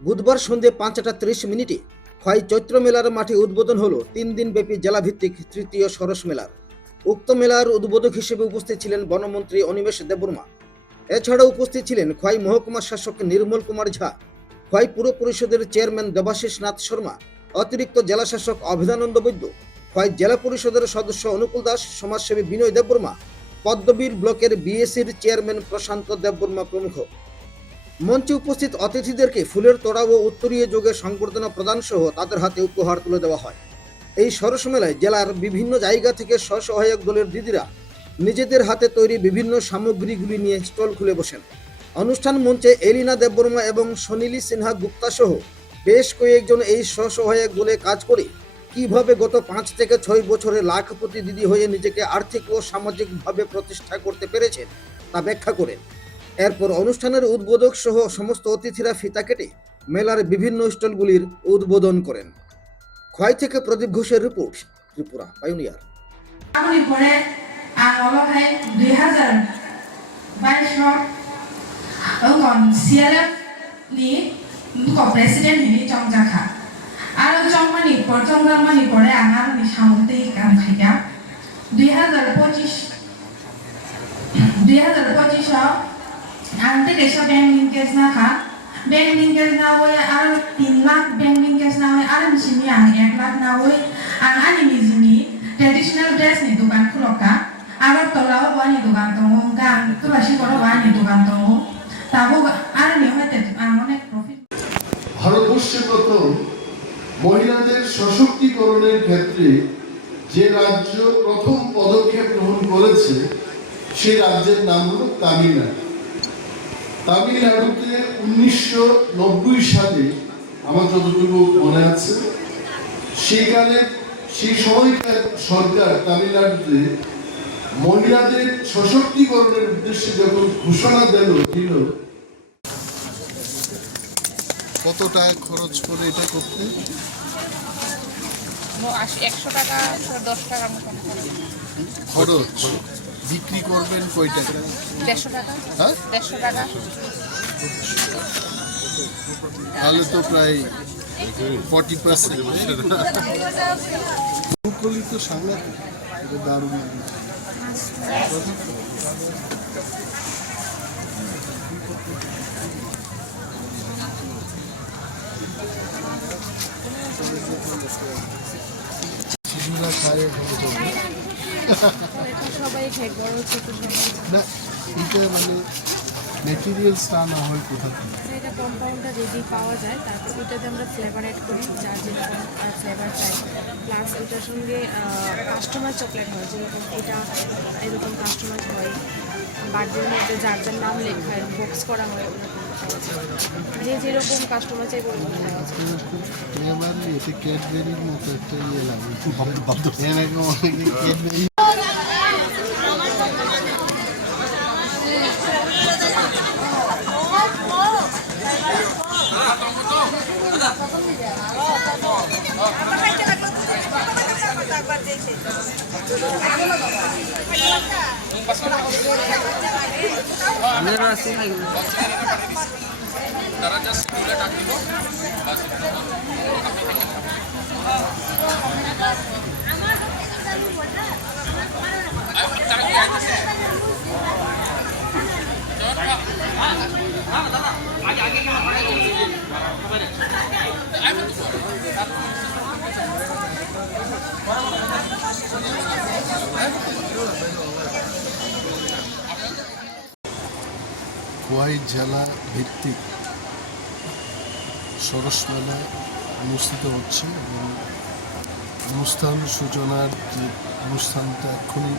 বুধবার সন্ধ্যে 5:30 খোয়াই চৈত্র মেলার মাঠে উদ্বোধন হলো 3 দিনব্যাপী জেলাভিত্তিক তৃতীয় সরস মেলার। উক্ত মেলার উদ্বোধক হিসেবে উপস্থিত ছিলেন বনমন্ত্রী অনিমেষ দেববর্মা। এছাড়াও উপস্থিত ছিলেন খোয়াই মহকুমা শাসক নির্মল কুমার ঝা, খোয়াই পুর পরিষদের চেয়ারম্যান দেবাশিস নাথ শর্মা, অতিরিক্ত জেলা শাসক অভিধানন্দ বৈদ্য, খোয়াই জেলা পরিষদের সদস্য অনুকূল দাস, সমাজসেবী বিনয় দেববর্মা, পদ্মবীর ব্লকের বিএসির চেয়ারম্যান প্রশান্ত দেববর্মা প্রমুখ। মঞ্চে উপস্থিত অতিথিদেরকে ফুলের তোড়া ও উত্তরীয় যোগে সংবর্ধনা প্রদান সহ তাদের হাতে উপহার তুলে দেওয়া হয়। এই সরস মেলায় জেলার বিভিন্ন জায়গা থেকে স্বসহায়ক দলের দিদিরা নিজেদের হাতে তৈরি বিভিন্ন সামগ্রীগুলি নিয়ে স্টল খুলে বসেন। অনুষ্ঠান মঞ্চে এলিনা দেববর্মা এবং সনিলি সিনহা গুপ্তা সহ বেশ কয়েকজন এই স্বসহায়ক দলে কাজ করে কিভাবে গত 5 থেকে 6 বছরে লাখপতি দিদি হয়ে নিজেকে আর্থিক ও সামাজিকভাবে প্রতিষ্ঠা করতে পেরেছেন তা ব্যাখ্যা করেন। এরপর অনুষ্ঠানের উদ্বোধক সহ সমস্ত অতিথিরা ফিতা কেটে মেলার বিভিন্ন স্টলগুলির উদ্বোধন করেন। খোয়াই থেকে প্রদীপ ঘোষের রিপোর্ট, ত্রিপুরা পাইওনিয়ার। পরে আর অলহাই 2022 CLF ni ko president ni chongjakha aro chongmani por chongmani pore anar ni samonte kam khaika 2025 ante desa bank linkage na kha bank linkage na hoy aro 3 lakh bank linkage na hoy aro misini ang 1 lakh na hoy ang ani mijini traditional dress ni dukan khuloka aro tolao bani dukan tongo gang tulashi boro bani dukan tongo tabo aro ni hoyte অনেক profit. ভারতবর্ষে প্রথম মহিলাদের সশক্তিকরণের ক্ষেত্রে যে রাজ্য প্রথম পদক্ষেপ গ্রহণ করেছে সেই রাজ্যের নাম হলো তামিলনাড়ু। তামিলনাড়ুতে 1990 সালে আমার যতটুকু মনে আছে সেই সময়কার সরকার তামিলনাড়ুতে মহিলাদের সশক্তিকরণের উদ্দেশ্যে যখন ঘোষণা দিল। কত টাকা খরচ করে এটা করতে? 100 টাকা 10 টাকার মতো খরচ। বিক্রি করবেন কয় টাকা? 150 টাকা। হ্যাঁ 150 টাকা। তাহলে তো প্রায় 40%। মুকলি তো সাংঘাতিক, এটা দারুণ। শিশুরা খায় সবাই খায়, বড় ছোট সবাই। না, এটা মানে ম্যাটেরিয়ালসটা না হয় কোথা থেকে? এটা কম্পাউন্ডটা রেডি পাওয়া যায়, তারপর ওইটাতে আমরা ফ্লেভার অ্যাড করি, যার যেরকম ফ্লেভার চাই। প্লাস ওইটার সঙ্গে কাস্টমার চকলেট হয়, যেরকম এটা এরকম কাস্টমার হয়। বার্থডের মধ্যে যার যার নাম লেখা বক্স করা হয়, যে যেরকম কাস্টমার চাই ওরকম পাওয়া যায়। এটা ক্যাডবেরির মতো একটা ইয়ে লাগে, এরকম অনেকে ক্যাডবেরি। খোয়াই জেলা ভিত্তিক সরস মেলা অনুষ্ঠিত হচ্ছে এবং অনুষ্ঠান সূচনার যে অনুষ্ঠানটা এক্ষুনি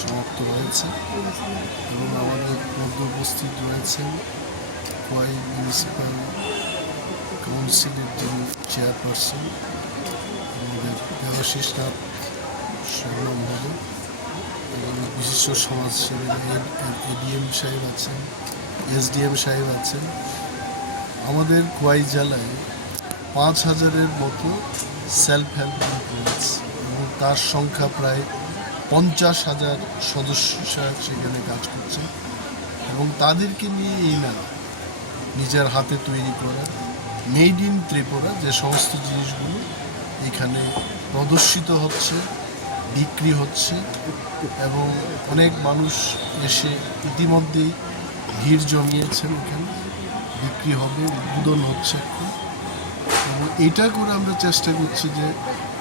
সমাপ্ত হয়েছে এবং আমাদের মধ্যে উপস্থিত রয়েছেন খোয়াই মিউনিসিপ্যাল কাউন্সিলের যিনি চেয়ারপারসন আমাদের দেবাশিস নাথ শর্মা মহোদয় এবং বিশিষ্ট সমাজসেবী এডিএম সাহেব আছেন, এসডিএম সাহেব আছেন। আমাদের খোয়াই জেলায় 5000-এর মতো সেলফ হেল্প গ্রুপ রয়েছে এবং তার সংখ্যা প্রায় 50,000 সদস্য সেখানে কাজ করছে এবং তাদেরকে নিয়ে এই না নিজের হাতে তৈরি করা মেড ইন ত্রিপুরা যে সমস্ত জিনিসগুলো এখানে প্রদর্শিত হচ্ছে, বিক্রি হচ্ছে এবং অনেক মানুষ এসে ইতিমধ্যেই ভিড় জমিয়েছেন। এখানে বিক্রি হবে, উদ্বোধন হচ্ছে এখন। এবং এটা করে আমরা চেষ্টা করছি যে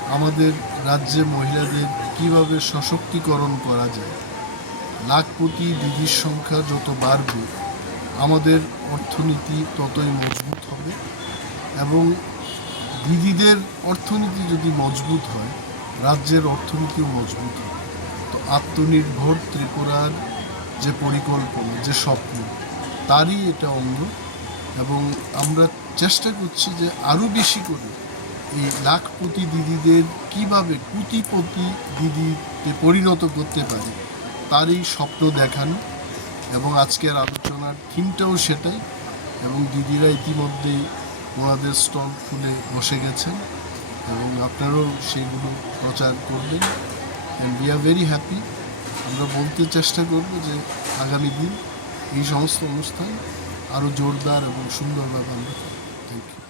আমাদের রাজ্যে মহিলাদের কিভাবে সশক্তিকরণ করা যায়। লাখপতি দিদির সংখ্যা যত বাড়বে আমাদের অর্থনীতি ততই মজবুত হবে এবং দিদিদের অর্থনীতি যদি মজবুত হয় রাজ্যের অর্থনীতিও মজবুত হবে। তো আত্মনির্ভর ত্রিপুরার যে পরিকল্পনা, যে স্বপ্ন, তারই এটা অঙ্গ এবং আমরা চেষ্টা করছি যে আরও বেশি করে এই লাখপতি দিদিদের কিভাবে কোটিপতি দিদিতে পরিণত করতে পারি তারই স্বপ্ন দেখানো এবং আজকের আলোচনার থিমটাও সেটাই। এবং দিদিরা ইতিমধ্যেই ওনাদের স্টল খুলে বসে গেছেন এবং আপনারাও সেগুলো প্রচার করবেন। And we are very happy. আমরা বলতে চেষ্টা করব যে আগামী দিন এই সমস্ত অনুষ্ঠান আরও জোরদার এবং সুন্দরভাবে আমরা করব। Thank you.